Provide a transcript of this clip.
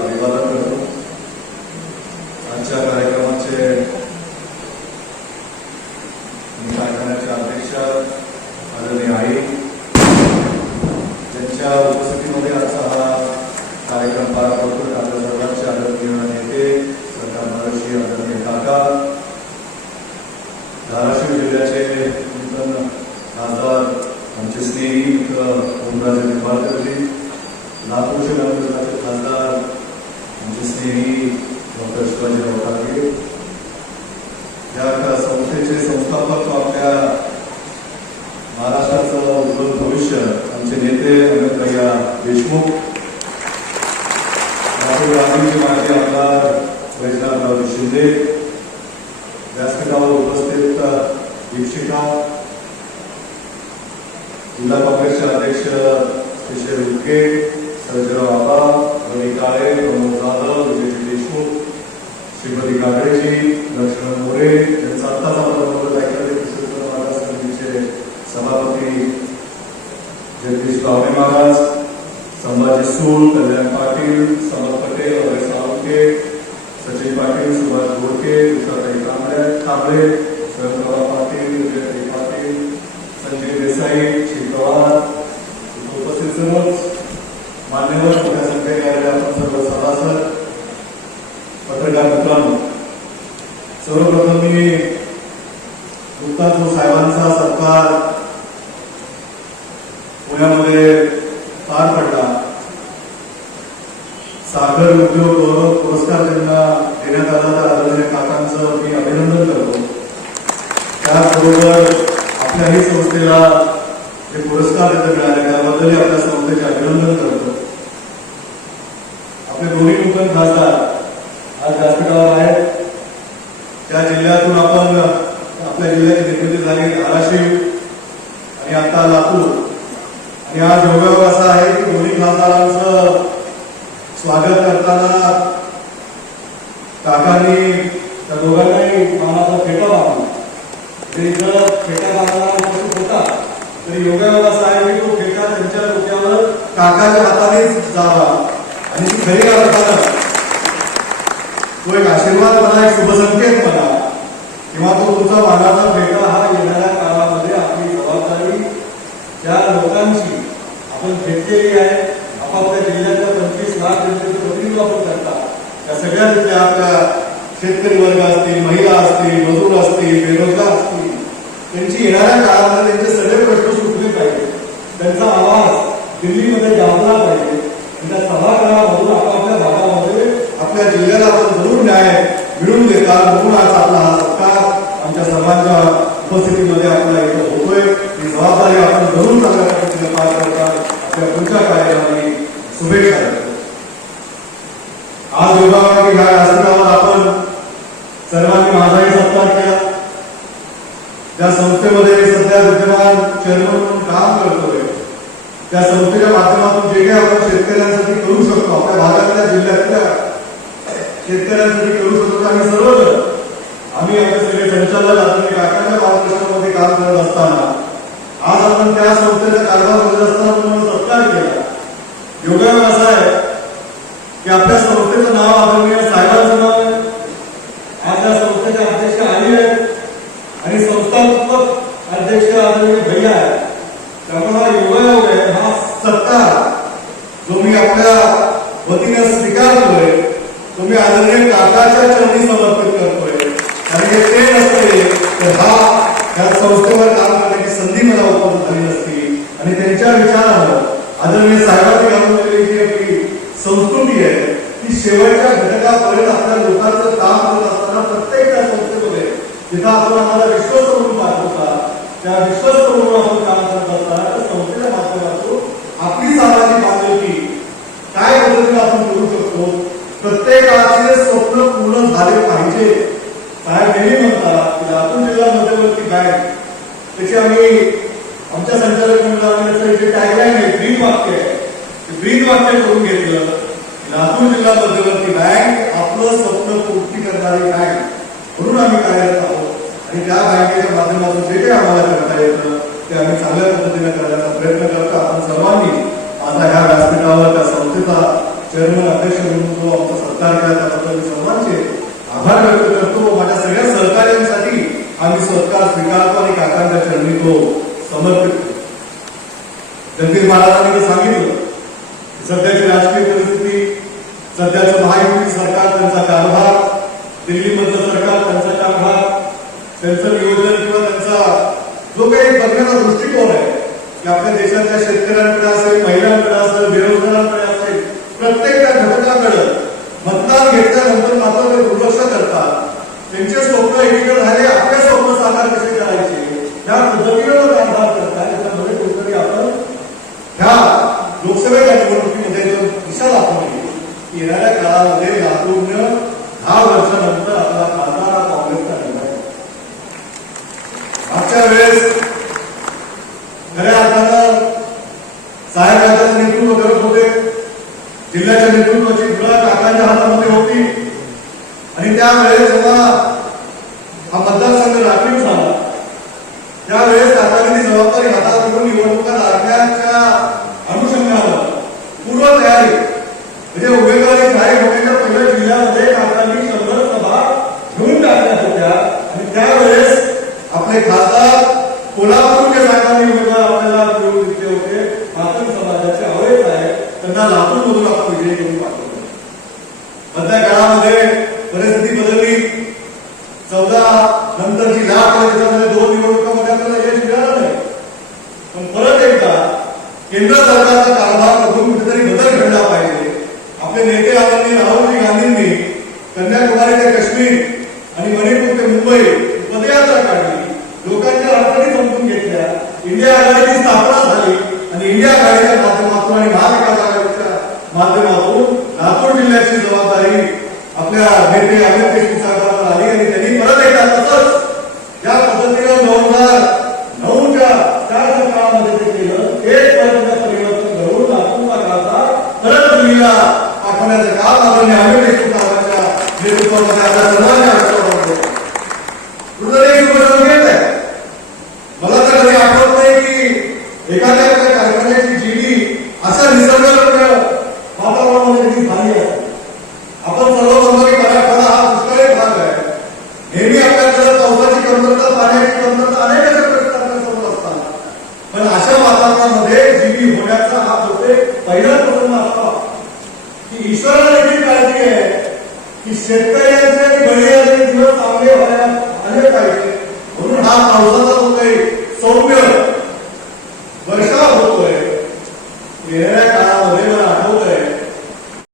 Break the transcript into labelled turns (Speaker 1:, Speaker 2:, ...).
Speaker 1: अभिवादन करतो. आजच्या कार्यक्रमाचे मी कारखान्याचे अध्यक्ष आदरणीय आई त्यांच्या उपस्थितीमध्ये आजचा हा कार्यक्रम पार पडतो आपल्या सर्वांचे आदरणीय नेते सरकार महर्षी आदरणीय काका धाराशिव जिल्ह्याचे नूतन खासदार आमचे स्नेही मित्र ओमराजे निंबाळकरजी लातूर शहराचे खासदार आमचे डॉक्टर शिवाजीराव ठाकरे. या संस्थेचे संस्थापक आपल्या महाराष्ट्राचं उज्ज्वल भविष्य आमचे नेते अनंतय्या देशमुख. राहुल गांधीजी माजी आमदार वैजनाथराव शिंदे. व्यासपीठावर उपस्थित दीक्षिका जिल्हा काँग्रेसचे अध्यक्ष श्री उके सर्जराव आबा. रवी काळे प्रमोद जाधव विजयजी देशमुख श्रीमती काकडेजी लक्ष्मण मोरे यांचा आत्ताच आपण बरोबर ऐकलं कृष्ण महाराज समितीचे सभापती जगदीश बावणे महाराज संभाजी सूळ कल्याण पाटील समर पटेल अभय साळुंके सचिन पाटील सुभाष घोडके उषाताई कांबळे कांबळे शरदराव पाटील विजयताई पाटील संजय देसाई श्री पवार इथे उपस्थित सर्वच मान्यवर मोठ्या संख्येने आलेले आपण सर्व सभासद पत्रकार मित्रांनो सर्वप्रथम मी नुकताच जो साहेबांचा सत्कार पुण्यामध्ये पार पडला. साखर उद्योग गौरव पुरस्कार त्यांना देण्यात आला तर आदरणीय काकांचं मी अभिनंदन करतो. त्याचबरोबर आपल्याही संस्थेला जे पुरस्कार त्यांना मिळाले त्याबद्दलही आपल्या संस्थेचे अभिनंदन करतो. आपले दोन्ही नूतन खासदार आज व्यासपीठावर आहेत. त्या जिल्ह्यातून आपण आपल्या जिल्ह्याची निर्मिती झाली धाराशिव आणि आता लातूर. आणि हा योगायोग असा आहे की दोन्ही खासदारांचं स्वागत करताना काकांनी त्या दोघांनाही मानाचा फेटा मारला ते इथं फेटा मारणारा उपस्थित होता. तरी योगायोग असा आहे की तो फेटा त्यांच्या डोक्यावर काकाच्या हातानेच जावा. आणि ती खरी अर्थानं तो एक आशीर्वाद म्हणा एक शुभसंकेत म्हणा किंवा तो तुमचा मानाचा फेटा हा येणाऱ्या काळामध्ये आपली जबाबदारी त्या लोकांची. आपण घेतलेली आहे. आपापल्या जिल्ह्यातल्या पंचवीस लाख जनतेचं प्रतिनिधित्व आपण करता त्या सगळ्या तिथल्या आपल्या शेतकरी वर्ग असतील महिला असतील मजूर असतील बेरोजगार असतील त्यांची येणाऱ्या काळामध्ये त्यांचे सगळे प्रश्न सुटले पाहिजे त्यांचा आवाज दिल्लीमध्ये गाजला पाहिजे. आपापल्या भागामध्ये आपल्या जिल्ह्याला आपण जरूर न्याय मिळवून देतात म्हणून आज आपला हा सत्कार आमच्या सर्वांच्या उपस्थितीमध्ये आपल्याला इथं होतोय. ही जबाबदारी आपण जरूर चांगल्या पद्धतीने पार करतात आपल्या पुढच्या कार्याला शुभेच्छा आज योगावर ह्या व्यासपीठावर आपण सर्वांनी माझाही सत्कार केला. त्या संस्थेमध्ये सध्या विद्यमान चेअरमन म्हणून काम करतोय त्या संस्थेच्या माध्यमातून जे काही आपण शेतकऱ्यांसाठी करू शकतो. आपल्या भागातल्या जिल्ह्यातल्या शेतकऱ्यांसाठी करू शकतो. आम्ही सर्वजण आम्ही आपले सगळे संचालक आदरणीय काकांच्या मार्गदर्शनामध्ये काम करत असताना आज आपण त्या संस्थेचा कारभार करत असताना तुम्हाला सत्कार केला. योगायोग असा आहे की आपल्या संस्थेचं नाव आदरणीय साहेबांचं नाव आहे आज या संस्थेचे अध्यक्ष आली आहेत आणि संस्थात्मक अध्यक्ष आदरणीय भैया आहेत त्यामुळे हा योगायोग आहे हा सत्कार जो मी आपल्या वतीने स्वीकारतोय तुम्ही आदरणीय काकाच्या चरणी समर्पित करतोय. आणि हे ते नसते तर हा या संस्थेवर काम करण्याची संधी मला उपलब्ध झाली नसती. आणि त्यांच्या विचारावर आदरणीय साहेबांनी घालून दिलेली आपली संस्कृती आहे ती शेवटच्या घटकापर्यंत आपल्या लोकांचं काम करत असताना प्रत्येक त्या संस्थेमध्ये जिथं आपण आम्हाला विश्वस्त म्हणून होता त्या विश्वस्त म्हणून आपण काम करत असताना त्या संस्थेच्या माध्यमातून आपली सामाजिक बांधिलकी काय पद्धतीने आपण करू शकतो प्रत्येकाचे स्वप्न पूर्ण झाले पाहिजे. काय नेहमी म्हणतात की लातूर जिल्हा मध्यवर्ती बँक त्याची आम्ही आमच्या संचालक मंडळाने जे टॅगलाईन आहे ग्रीन वाक्य आहे ग्रीन वाक्य करून घेतलं. लातूर जिल्हा मध्यवर्ती बँक आपलं स्वप्न पूर्ती करणारी बँक म्हणून आम्ही कार्यरत आहोत. आणि त्या बँकेच्या माध्यमातून जे काही आम्हाला करता येतं ते आम्ही चांगल्या पद्धतीने करण्याचा प्रयत्न करतो. आपण सर्वांनी आता ह्या व्यासपीठावर त्या संस्थेचा चेअरमन अध्यक्ष म्हणून जो आमचा सत्कार केला त्याबद्दल मी सर्वांचे आभार व्यक्त करतो. माझ्या सगळ्या सहकार्यांसाठी आम्ही सत्कार स्वीकारतो आणि काकांच्या चरणी तो समर्पित करतो जगदीश महाराजांनी सांगितलं सध्याची राजकीय परिस्थिती सध्याचं महायुती सरकार त्यांचा कारभार दिल्लीमधलं सरकार त्यांचा कारभार त्यांचं नियोजन किंवा त्यांचा जो काही बघण्याचा दृष्टिकोन आहे की आपल्या देशातल्या शेतकऱ्यांकडे असेल महिलांकडे असेल बेरोजगारांकडे असेल प्रत्येक त्या घटकाकडे मतदान घेतल्यानंतर मात्र ते दुर्लक्ष करतात. त्यांचे स्वप्न एकीकडे झाले आपले स्वप्न साकार कसे करायचे? या पद्धतीनं तो कारभार करतात. त्याच्यामध्ये कुठेतरी आपण ह्या लोकसभेच्या निवडणुकीमध्ये जो दिशा दाखवली की येणाऱ्या काळामध्ये लातूरनं दहा वर्षानंतर आपला खासदार हा काँग्रेसचा निर्णय. मागच्या वेळेस खऱ्या अर्थानं साहेबांचं नेतृत्व करत होते महत्वाची नेतृत्वाची धुळा काकांच्या हातामध्ये होती. आणि त्यावेळेस जेव्हा हा मतदारसंघ राखीव झाला त्यावेळेस काकांनी ती जबाबदारी हातात घेऊन निवडणुका लागण्याच्या अनुषंगानं पूर्व तयारी म्हणजे उमेदवारी जाहीर होण्याच्या पहिल्या जिल्ह्यामध्ये काकांनी शंभर सभा घेऊन टाकल्या होत्या आणि त्यावेळेस आपले खासदार कोल्हापूरचे साहेबांनी उमेदवार आपल्याला निवडून दिले होते मातंग समाजाचे आवडेच आहे त्यांना लातूरमधून आपण विजय घेऊन पाठवलं मधल्या काळामध्ये परिस्थिती बदलली चौदा नंतरची लाट आहे त्याच्यामध्ये दोन निवडणुकांमध्ये आपल्याला यश मिळालं नाही पण परत एकदा केंद्र सरकारचा कारभार बघून कुठेतरी बदल घडला पाहिजे आपले नेते आदरणीय राहुलजी गांधींनी कन्याकुमारी ते काश्मीर आणि मणिपूर ते मुंबई पदयात्रा काढली. लोकांच्या अडचणी समजून घेतल्या. इंडिया आघाडीची स्थापना झाली आणि इंडिया आघाडीच्या माध्यमातून आणि महाविकास आघाडीच्या माध्यमातून लातूर जिल्ह्याची जबाबदारी आपल्या नेते अमित पाठवण्याचं काम आदरणीय अमित देशमुख साहेबांच्या नेतृत्वामध्ये आपल्या सर्वांच्या आशीर्वादामध्ये कुठेतरी एक गोष्ट घेत आहे मला तर कधी आठवत नाही की एखाद्या एखाद्या कारखान्याची जीडी अशा निसर्गरम्य वातावरणामध्ये कधी झाली आहे आपण सर्व म्हणतो की मराठवाडा हा दुष्काळी भाग आहे नेहमी आपल्याकडे पावसाची कमतरता पाण्याची कमतरता अनेक असे प्रश्न आपल्यासमोर असतात पण अशा वातावरणामध्ये जीवी होण्याचा हा बहुतेक पहिला प्रसंग असावा की ईश्वराला देखील काळजी आहे की शेतकऱ्यांचे आणि बळीराजाचे दिवस चांगले व्हायला आले पाहिजे. म्हणून हा पावसाचा जो काही सौम्य वर्षाव होतोय येणाऱ्या काळात